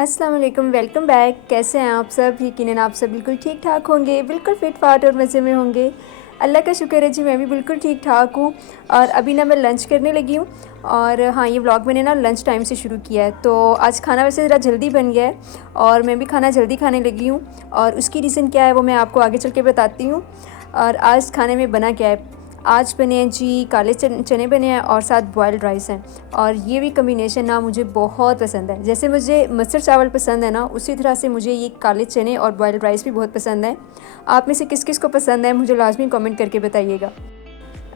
अस्सलाम वालेकुम, welcome back. कैसे हैं आप सब? यकीनन आप सब बिल्कुल ठीक ठाक होंगे, बिल्कुल फिट फाट और मज़े में होंगे। अल्लाह का शुक्र है जी, मैं भी बिल्कुल ठीक ठाक हूँ। और अभी ना मैं लंच करने लगी हूँ। और हाँ, ये व्लॉग मैंने ना लंच टाइम से शुरू किया है, तो आज खाना वैसे ज़रा जल्दी बन गया है और मैं भी खाना जल्दी खाने लगी हूँ। और उसकी रीज़न क्या है वो मैं आपको आगे चल के बताती हूँ। और आज खाने में बना क्या है, आज बने हैं जी काले चने बने हैं और साथ बॉयल्ड राइस हैं। और ये भी कम्बिनेशन ना मुझे बहुत पसंद है। जैसे मुझे मस्टर्ड चावल पसंद है ना, उसी तरह से मुझे ये काले चने और बॉयल्ड राइस भी बहुत पसंद है। आप में से किस किस को पसंद है मुझे लाजमी कमेंट करके बताइएगा।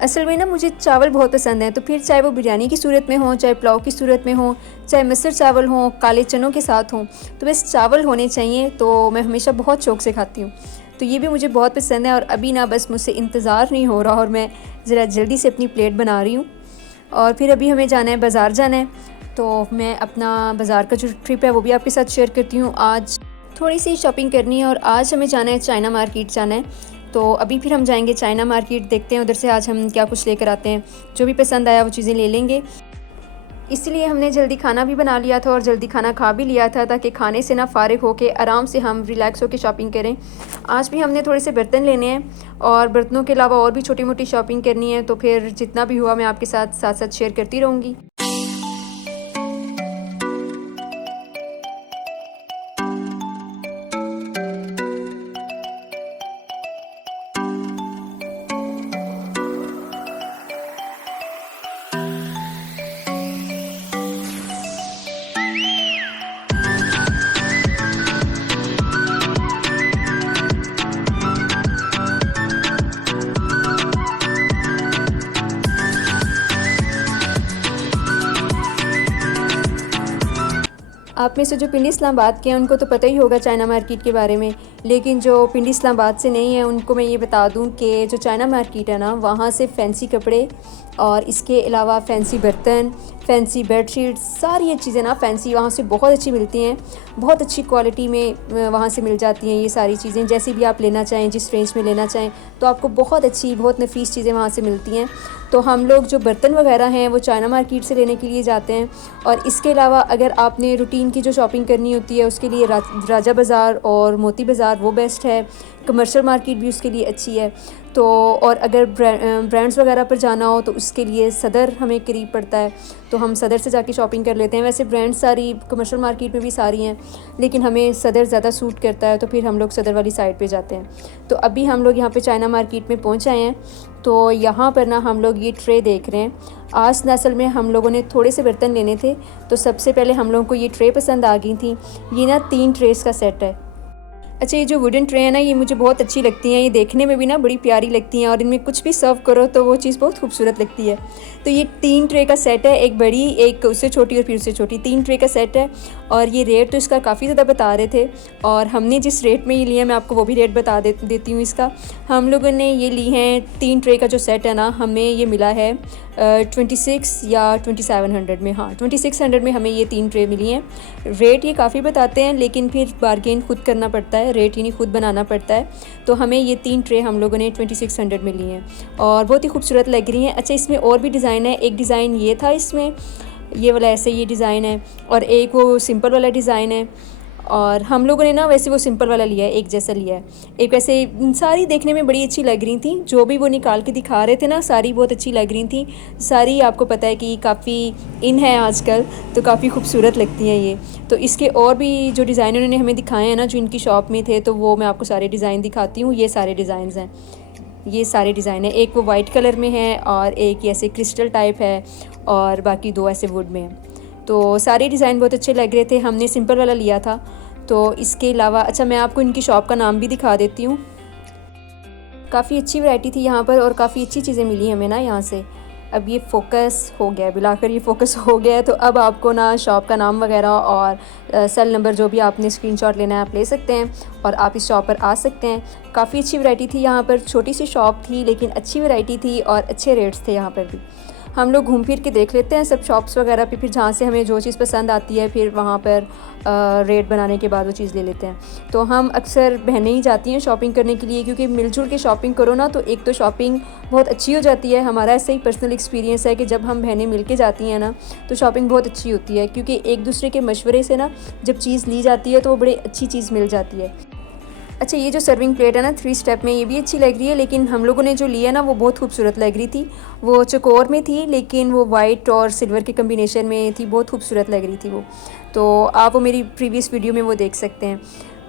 असल में ना मुझे चावल बहुत पसंद हैं, तो फिर चाहे वो बिरयानी की सूरत में हो, चाहे पुलाव की सूरत में हो, चाहे मस्टर्ड चावल हो काले चनों के साथ हों, तो बस चावल होने चाहिए। तो मैं हमेशा बहुत शौक़ से खाती हूँ। तो ये भी मुझे बहुत पसंद है। और अभी ना बस मुझसे इंतज़ार नहीं हो रहा और मैं ज़रा जल्दी से अपनी प्लेट बना रही हूँ। और फिर अभी हमें जाना है, बाज़ार जाना है। तो मैं अपना बाज़ार का जो ट्रिप है वो भी आपके साथ शेयर करती हूँ। आज थोड़ी सी शॉपिंग करनी है और आज हमें जाना है, चाइना मार्केट जाना है। तो अभी फिर हम जाएंगे चाइना मार्केट, देखते हैं उधर से आज हम क्या कुछ लेकर आते हैं। जो भी पसंद आया वो चीज़ें ले लेंगे। इसलिए हमने जल्दी खाना भी बना लिया था और जल्दी खाना खा भी लिया था, ताकि खाने से ना फ़ारिग होके आराम से हम रिलैक्स होकर शॉपिंग करें। आज भी हमने थोड़े से बर्तन लेने हैं और बर्तनों के अलावा और भी छोटी मोटी शॉपिंग करनी है। तो फिर जितना भी हुआ मैं आपके साथ साथ साथ शेयर करती रहूँगी। आप में से जो पिंडी इस्लामाबाद के हैं उनको तो पता ही होगा चाइना मार्केट के बारे में, लेकिन जो पिंडी इस्लामाबाद से नहीं है उनको मैं ये बता दूं कि जो चाइना मार्केट है ना, वहाँ से फ़ैंसी कपड़े और इसके अलावा फ़ैंसी बर्तन, फ़ैंसी बेडशीट, सारी ये चीज़ें ना फ़ैंसी वहाँ से बहुत अच्छी मिलती हैं। बहुत अच्छी क्वालिटी में वहाँ से मिल जाती हैं ये सारी चीज़ें। जैसी भी आप लेना चाहें, जिस रेंज में लेना चाहें, तो आपको बहुत अच्छी, बहुत नफीस चीज़ें वहाँ से मिलती हैं। तो हम लोग जो बर्तन वगैरह हैं वो चाइना मार्केट से लेने के लिए जाते हैं। और इसके अलावा अगर आपने रूटीन की जो शॉपिंग करनी होती है उसके लिए राजा बाज़ार और मोती बाज़ार वो बेस्ट है। कमर्शियल मार्केट भी उसके लिए अच्छी है। तो और अगर ब्रांड्स वगैरह पर जाना हो तो उसके लिए सदर हमें करीब पड़ता है, तो हम सदर से जाके शॉपिंग कर लेते हैं। वैसे ब्रांड्स सारी कमर्शियल मार्केट में भी सारी हैं, लेकिन हमें सदर ज़्यादा सूट करता है, तो फिर हम लोग सदर वाली साइड पे जाते हैं। तो अभी हम लोग यहाँ पे चाइना मार्केट में पहुँच आए हैं। तो यहाँ पर ना हम लोग ये ट्रे देख रहे हैं। आज असल में हम लोगों ने थोड़े से बर्तन लेने थे, तो सबसे पहले हम लोगों को ये ट्रे पसंद आ गई थी। ये ना 3 ट्रेस का सेट है। अच्छा, ये जो वुडन ट्रे है ना, ये मुझे बहुत अच्छी लगती हैं। ये देखने में भी ना बड़ी प्यारी लगती हैं और इनमें कुछ भी सर्व करो तो वो चीज़ बहुत खूबसूरत लगती है। तो ये 3 ट्रे का सेट है, एक बड़ी, एक उससे छोटी और फिर उससे छोटी, 3 ट्रे का सेट है। और ये रेट तो इसका काफ़ी ज़्यादा बता रहे थे, और हमने जिस रेट में ये लिया मैं आपको वो भी रेट बता देती हूँ इसका। हम लोगों ने ये ली हैं 3 ट्रे का जो सेट है ना, हमें ये मिला है 26 या 2700 में। हाँ, 2600 में हमें ये 3 ट्रे मिली हैं। रेट ये काफ़ी बताते हैं, लेकिन फिर बारगेन खुद करना पड़ता है, रेट यानी खुद बनाना पड़ता है। तो हमें ये 3 ट्रे हम लोगों ने 2600 में ली हैं और बहुत ही खूबसूरत लग रही हैं। अच्छा, इसमें और भी डिज़ाइन है। एक डिज़ाइन ये था इसमें, ये वाला ऐसे ये डिज़ाइन है, और एक वो सिंपल वाला डिज़ाइन है। और हम लोगों ने ना वैसे वो सिंपल वाला लिया है, एक जैसा लिया है। एक वैसे सारी देखने में बड़ी अच्छी लग रही थी, जो भी वो निकाल के दिखा रहे थे ना, सारी बहुत अच्छी लग रही थी। सारी आपको पता है कि काफ़ी इन है आजकल, तो काफ़ी खूबसूरत लगती हैं ये। तो इसके और भी जो डिज़ाइन उन्होंने हमें दिखाए हैं ना, जो इनकी शॉप में थे, तो वो मैं आपको सारे डिज़ाइन दिखाती हूँ। ये सारे डिज़ाइंस हैं, ये सारे डिज़ाइन हैं। एक वो वाइट कलर में है और एक ऐसे क्रिस्टल टाइप है, और बाकी 2 ऐसे वुड में हैं। तो सारे डिज़ाइन बहुत अच्छे लग रहे थे। हमने सिंपल वाला लिया था। तो इसके अलावा अच्छा, मैं आपको इनकी शॉप का नाम भी दिखा देती हूँ। काफ़ी अच्छी वैरायटी थी यहाँ पर और काफ़ी अच्छी चीज़ें मिली हमें ना यहाँ से। अब ये फ़ोकस हो गया, बिलाकर ये फ़ोकस हो गया है। तो अब आपको ना शॉप का नाम वगैरह और सेल नंबर जो भी आपने स्क्रीनशॉट लेना है आप ले सकते हैं, और आप इस शॉप पर आ सकते हैं। काफ़ी अच्छी वैरायटी थी यहाँ पर। छोटी सी शॉप थी लेकिन अच्छी वैरायटी थी और अच्छे रेट्स थे यहाँ पर भी। हम लोग घूम फिर के देख लेते हैं सब शॉप्स वगैरह पे, फिर जहाँ से हमें जो चीज़ पसंद आती है फिर वहाँ पर रेट बनाने के बाद वो चीज़ ले लेते हैं। तो हम अक्सर बहनें ही जाती हैं शॉपिंग करने के लिए, क्योंकि मिलजुल के शॉपिंग करो ना तो एक तो शॉपिंग बहुत अच्छी हो जाती है। हमारा ऐसा ही पर्सनल एक्सपीरियंस है कि जब हम बहनें मिल के जाती हैं ना तो शॉपिंग बहुत अच्छी होती है, क्योंकि एक दूसरे के मशवरे से ना जब चीज़ ली जाती है तो वो बड़ी अच्छी चीज़ मिल जाती है। अच्छा, ये जो सर्विंग प्लेट है ना 3 स्टेप में, ये भी अच्छी लग रही है, लेकिन हम लोगों ने जो लिया ना वो बहुत खूबसूरत लग रही थी। वो चौकोर में थी लेकिन वो वाइट और सिल्वर के कम्बिनेशन में थी, बहुत खूबसूरत लग रही थी वो। तो आप वो मेरी प्रीवियस वीडियो में वो देख सकते हैं।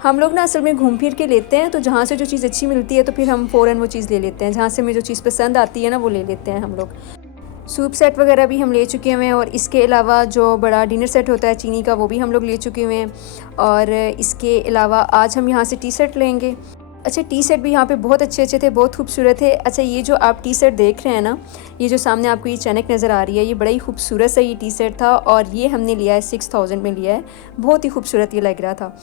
हम लोग ना असल में घूम फिर के लेते हैं, तो जहाँ से जो चीज़ अच्छी मिलती है तो फिर हम फ़ौरन वो चीज़ ले लेते हैं। जहाँ से हमें जो चीज़ पसंद आती है ना वो ले लेते हैं हम लोग। सूप सेट वगैरह भी हम ले चुके हुए हैं, और इसके अलावा जो बड़ा डिनर सेट होता है चीनी का वो भी हम लोग ले चुके हुए हैं। और इसके अलावा आज हम यहाँ से टी सेट लेंगे। अच्छा, टी सेट भी यहाँ पे बहुत अच्छे थे, बहुत खूबसूरत है। अच्छा, ये जो आप टी सेट देख रहे हैं ना, ये जो सामने आपको ये चैनक नज़र आ रही है, ये बड़ा ही खूबसूरत सा ये टी सेट था, और ये हमने लिया है 6000 में लिया है। बहुत ही खूबसूरत ये लग रहा था,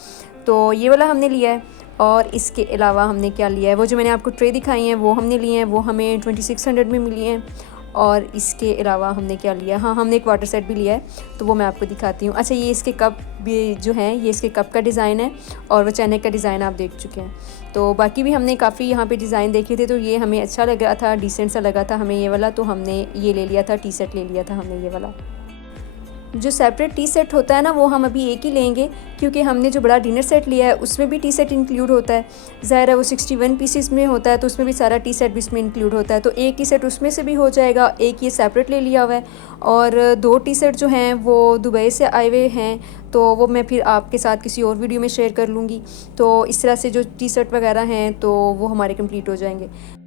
तो ये वाला हमने लिया है। और इसके अलावा हमने क्या लिया है, वो जो मैंने आपको ट्रे दिखाई हैं वो हमने लिए हैं, वो हमें 2600 में मिली हैं। और इसके अलावा हमने क्या लिया, हाँ हमने एक वाटर सेट भी लिया है, तो वो मैं आपको दिखाती हूँ। अच्छा, ये इसके कप भी जो हैं, ये इसके कप का डिज़ाइन है, और वो चैनक का डिज़ाइन आप देख चुके हैं। तो बाकी भी हमने काफ़ी यहाँ पे डिज़ाइन देखे थे, तो ये हमें अच्छा लग रहा था, डिसेंट सा लगा था हमें ये वाला, तो हमने ये ले लिया था, टी सेट ले लिया था हमने ये वाला। जो सेपरेट टी सेट होता है ना वो हम अभी एक ही लेंगे, क्योंकि हमने जो बड़ा डिनर सेट लिया है उसमें भी टी सेट इंक्लूड होता है। ज़ाहिर है वो 61 पीसेस में होता है, तो उसमें भी सारा टी सेट भी इसमें इंक्लूड होता है, तो एक टी सेट उसमें से भी हो जाएगा, एक ये सेपरेट ले लिया हुआ है। और 2 टी सेट जो हैं वो दुबई से आए हुए हैं, तो वो मैं फिर आपके साथ किसी और वीडियो में शेयर कर लूँगी। तो इस तरह से जो टी सेट वगैरह हैं तो वो हमारे कंप्लीट हो जाएंगे।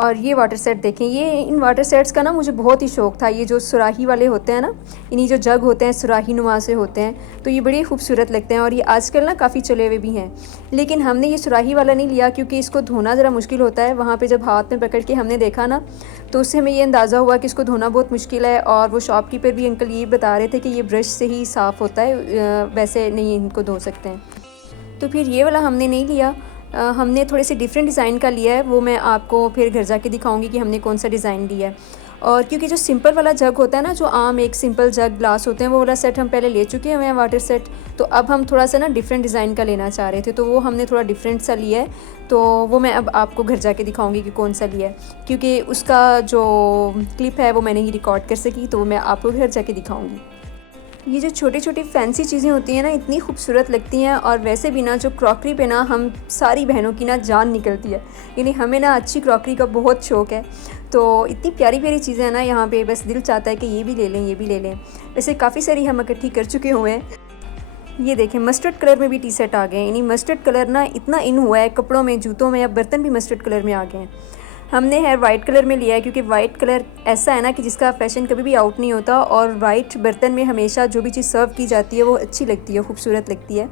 और ये वाटर सेट देखें, ये इन वाटर सेट्स का ना मुझे बहुत ही शौक़ था। ये जो सुराही वाले होते हैं ना, इन्हीं जो जग होते हैं सुराही नुमा से होते हैं, तो ये बड़े खूबसूरत लगते हैं, और ये आजकल ना काफ़ी चले हुए भी हैं। लेकिन हमने ये सुराही वाला नहीं लिया, क्योंकि इसको धोना ज़रा मुश्किल होता है। वहाँ पे जब हाथ में पकड़ के हमने देखा ना, तो उससे हमें ये अंदाज़ा हुआ कि इसको धोना बहुत मुश्किल है। और वो शॉपकीपर भी अंकल ये बता रहे थे कि ये ब्रश से ही साफ़ होता है, वैसे नहीं इनको धो सकते हैं। तो फिर ये वाला हमने नहीं लिया। हमने थोड़े से डिफरेंट डिज़ाइन का लिया है, वो मैं आपको फिर घर जाके दिखाऊंगी कि हमने कौन सा डिज़ाइन लिया है। और क्योंकि जो सिंपल वाला जग होता है ना, जो आम एक सिंपल जग ग्लास होते हैं, वो वाला सेट हम पहले ले चुके हुए हैं वाटर सेट। तो अब हम थोड़ा सा ना डिफरेंट डिज़ाइन का लेना चाह रहे थे, तो वो हमने थोड़ा डिफरेंट सा लिया है। तो वो मैं अब आपको घर जाके दिखाऊंगी कि कौन सा लिया है, क्योंकि उसका जो क्लिप है वो मैंने ही रिकॉर्ड कर सकी, तो वो मैं आपको घर जाके दिखाऊँगी। ये जो छोटी छोटी फैंसी चीज़ें होती हैं ना, इतनी खूबसूरत लगती हैं। और वैसे भी ना जो क्रॉकरी पे ना हम सारी बहनों की ना जान निकलती है, यानी हमें ना अच्छी क्रॉकरी का बहुत शौक़ है। तो इतनी प्यारी प्यारी चीज़ें हैं ना यहाँ पे, बस दिल चाहता है कि ये भी ले लें, ये भी ले लें। वैसे काफ़ी सारी हम इकट्ठी कर चुके हुए हैं। ये देखें, मस्टर्ड कलर में भी टी सेट आ गए हैं, यानी मस्टर्ड कलर ना इतना इन हुआ है कपड़ों में, जूतों में, अब बर्तन भी मस्टर्ड कलर में आ गए हैं। हमने हेयर वाइट कलर में लिया है, क्योंकि वाइट कलर ऐसा है ना कि जिसका फैशन कभी भी आउट नहीं होता, और वाइट बर्तन में हमेशा जो भी चीज़ सर्व की जाती है वो अच्छी लगती है, खूबसूरत लगती है।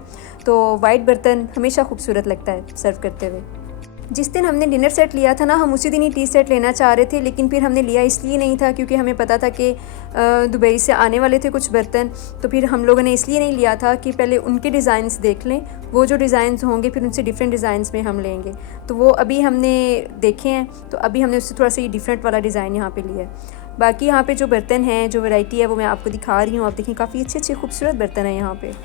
तो वाइट बर्तन हमेशा खूबसूरत लगता है सर्व करते हुए। जिस दिन हमने डिनर सेट लिया था ना, हम उसी दिन ही टी सेट लेना चाह रहे थे, लेकिन फिर हमने लिया इसलिए नहीं था क्योंकि हमें पता था कि दुबई से आने वाले थे कुछ बर्तन। तो फिर हम लोगों ने इसलिए नहीं लिया था कि पहले उनके डिज़ाइंस देख लें, वो जो डिज़ाइंस होंगे फिर उनसे डिफरेंट डिज़ाइंस में हम लेंगे। तो वो अभी हमने देखे हैं, तो अभी हमने उससे थोड़ा सा ये डिफरेंट वाला डिज़ाइन यहाँ पर लिया है। बाकी यहाँ पर जो बर्तन हैं, जो वैरायटी है, वो मैं आपको दिखा रही हूँ। आप देखें, काफ़ी अच्छे अच्छे खूबसूरत बर्तन हैं यहाँ पर।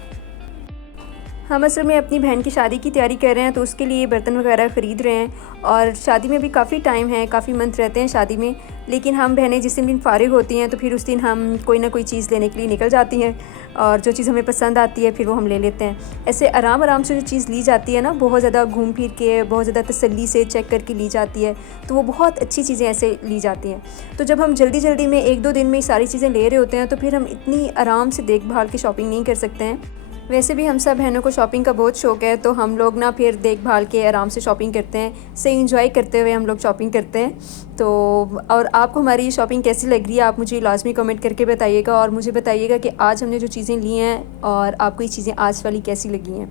हम असल में अपनी बहन की शादी की तैयारी कर रहे हैं, तो उसके लिए बर्तन वगैरह ख़रीद रहे हैं। और शादी में भी काफ़ी टाइम है, काफ़ी मंथ रहते हैं शादी में, लेकिन हम बहनें जिस दिन फारिग होती हैं तो फिर उस दिन हम कोई ना कोई चीज़ लेने के लिए निकल जाती हैं, और जो चीज़ हमें पसंद आती है फिर वो हम ले लेते हैं। ऐसे आराम आराम से जो चीज़ ली जाती है ना, बहुत ज़्यादा घूम फिर के, बहुत ज़्यादा तसल्ली से चेक करके ली जाती है, तो वो बहुत अच्छी चीज़ें ऐसे ली जाती हैं। तो जब हम जल्दी जल्दी में 1-2 दिन में सारी चीज़ें ले रहे होते हैं, तो फिर हम इतनी आराम से देखभाल के शॉपिंग नहीं कर सकते हैं। वैसे भी हम सब बहनों को शॉपिंग का बहुत शौक़ है, तो हम लोग ना फिर देखभाल के आराम से शॉपिंग करते हैं, सही इंजॉय करते हुए हम लोग शॉपिंग करते हैं। तो और आपको हमारी ये शॉपिंग कैसी लग रही है, आप मुझे लाजमी कमेंट करके बताइएगा, और मुझे बताइएगा कि आज हमने जो चीज़ें ली हैं और आपको ये चीज़ें आज वाली कैसी लगी हैं।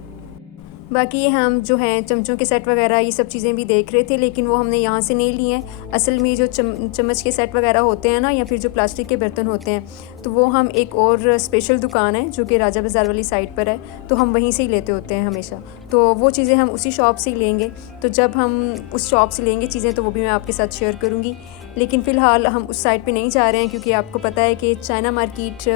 बाकी ये हम जो हैं चमचों के सेट वगैरह ये सब चीज़ें भी देख रहे थे, लेकिन वो हमने यहाँ से नहीं लिए हैं। असल में जो चम्मच के सेट वगैरह होते हैं ना, या फिर जो प्लास्टिक के बर्तन होते हैं, तो वो हम एक और स्पेशल दुकान है जो कि राजा बाज़ार वाली साइड पर है, तो हम वहीं से ही लेते होते हैं हमेशा। तो वो चीज़ें हम उसी शॉप से ही लेंगे। तो जब हम उस शॉप से लेंगे चीज़ें तो वो भी मैं आपके साथ शेयर करूँगी। लेकिन फ़िलहाल हम उस साइड पर नहीं जा रहे हैं, क्योंकि आपको पता है कि चाइना मार्केट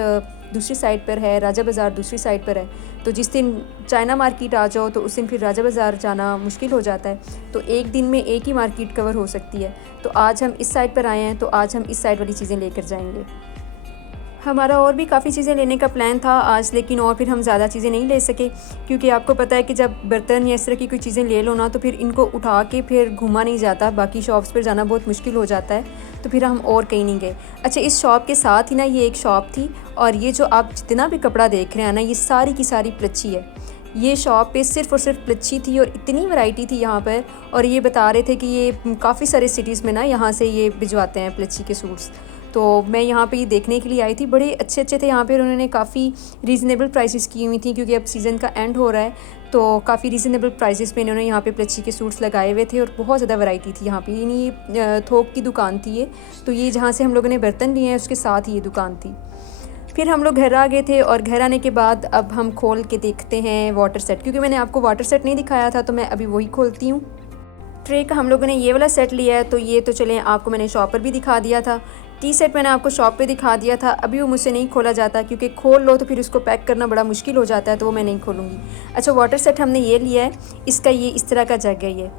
दूसरी साइड पर है, राजा बाज़ार दूसरी साइड पर है। तो जिस दिन चाइना मार्केट आ जाओ तो उस दिन फिर राजा बाज़ार जाना मुश्किल हो जाता है। तो एक दिन में एक ही मार्केट कवर हो सकती है। तो आज हम इस साइड पर आए हैं, तो आज हम इस साइड वाली चीज़ें लेकर जाएंगे। हमारा और भी काफ़ी चीज़ें लेने का प्लान था आज, लेकिन और फिर हम ज़्यादा चीज़ें नहीं ले सके, क्योंकि आपको पता है कि जब बर्तन या इस तरह की कोई चीज़ें ले लो ना, तो फिर इनको उठा के फिर घूमा नहीं जाता, बाकी शॉप्स पर जाना बहुत मुश्किल हो जाता है। तो फिर हम और कहीं नहीं गए। अच्छा, इस शॉप के साथ ही ना ये एक शॉप थी, और ये जो आप जितना भी कपड़ा देख रहे हैं ना, ये सारी की सारी प्लच्छी है। ये शॉप पे सिर्फ़ और सिर्फ प्लच्छी थी, और इतनी वैरायटी थी यहाँ पर। और ये बता रहे थे कि ये काफ़ी सारे सिटीज़ में ना यहाँ से ये भिजवाते हैं प्लच्छी के सूट्स। तो मैं यहाँ पे ये देखने के लिए आई थी, बड़े अच्छे अच्छे थे यहाँ पे। उन्होंने काफ़ी रीज़नेबल प्राइसेस की हुई थी, क्योंकि अब सीज़न का एंड हो रहा है, तो काफ़ी रीज़नेबल प्राइसेस पे इन्होंने यहाँ पे प्लच्छी के सूट्स लगाए हुए थे, और बहुत ज़्यादा वैरायटी थी यहाँ पे। ये थोक की दुकान थी ये। तो ये जहाँ से हम लोगों ने बर्तन लिए हैं उसके साथ ही ये दुकान थी। फिर हम लोग घर आ गए थे, और घर आने के बाद अब हम खोल के देखते हैं वाटर सेट, क्योंकि मैंने आपको वाटर सेट नहीं दिखाया था, तो मैं अभी वही खोलती हूँ। ट्रे का हम लोगों ने ये वाला सेट लिया है, तो ये तो चलें आपको मैंने शॉप पर भी दिखा दिया था। टी सेट मैंने आपको शॉप पे दिखा दिया था, अभी वो मुझसे नहीं खोला जाता, क्योंकि खोल लो तो फिर उसको पैक करना बड़ा मुश्किल हो जाता है, तो वो मैं नहीं खोलूँगी। अच्छा, वाटर सेट हमने ये लिया है, इसका ये इस तरह का जग है।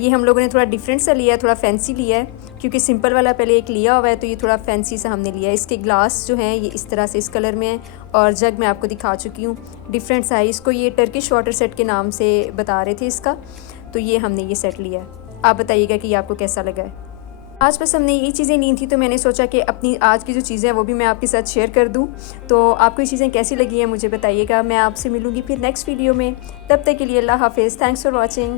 ये हम लोगों ने थोड़ा डिफरेंट सा लिया है, थोड़ा फैंसी लिया है, क्योंकि सिंपल वाला पहले एक लिया हुआ है, तो ये थोड़ा फैंसी सा हमने लिया है। इसके ग्लास जो हैं ये इस तरह से इस कलर में है, और जग मैं आपको दिखा चुकी हूँ डिफरेंट सा है। इसको ये टर्किश वाटर सेट के नाम से बता रहे थे इसका। तो ये हमने ये सेट लिया है। आप बताइएगा कि ये आपको कैसा लगा है। आज बस हमने यही चीज़ें ली थी, तो मैंने सोचा कि अपनी आज की जो चीज़ें हैं वो भी मैं आपके साथ शेयर कर दूं। तो आपको ये चीज़ें कैसी लगी हैं मुझे बताइएगा। मैं आपसे मिलूँगी फिर नेक्स्ट वीडियो में। तब तक के लिए अल्लाह हाफ़िज़। Thanks for watching.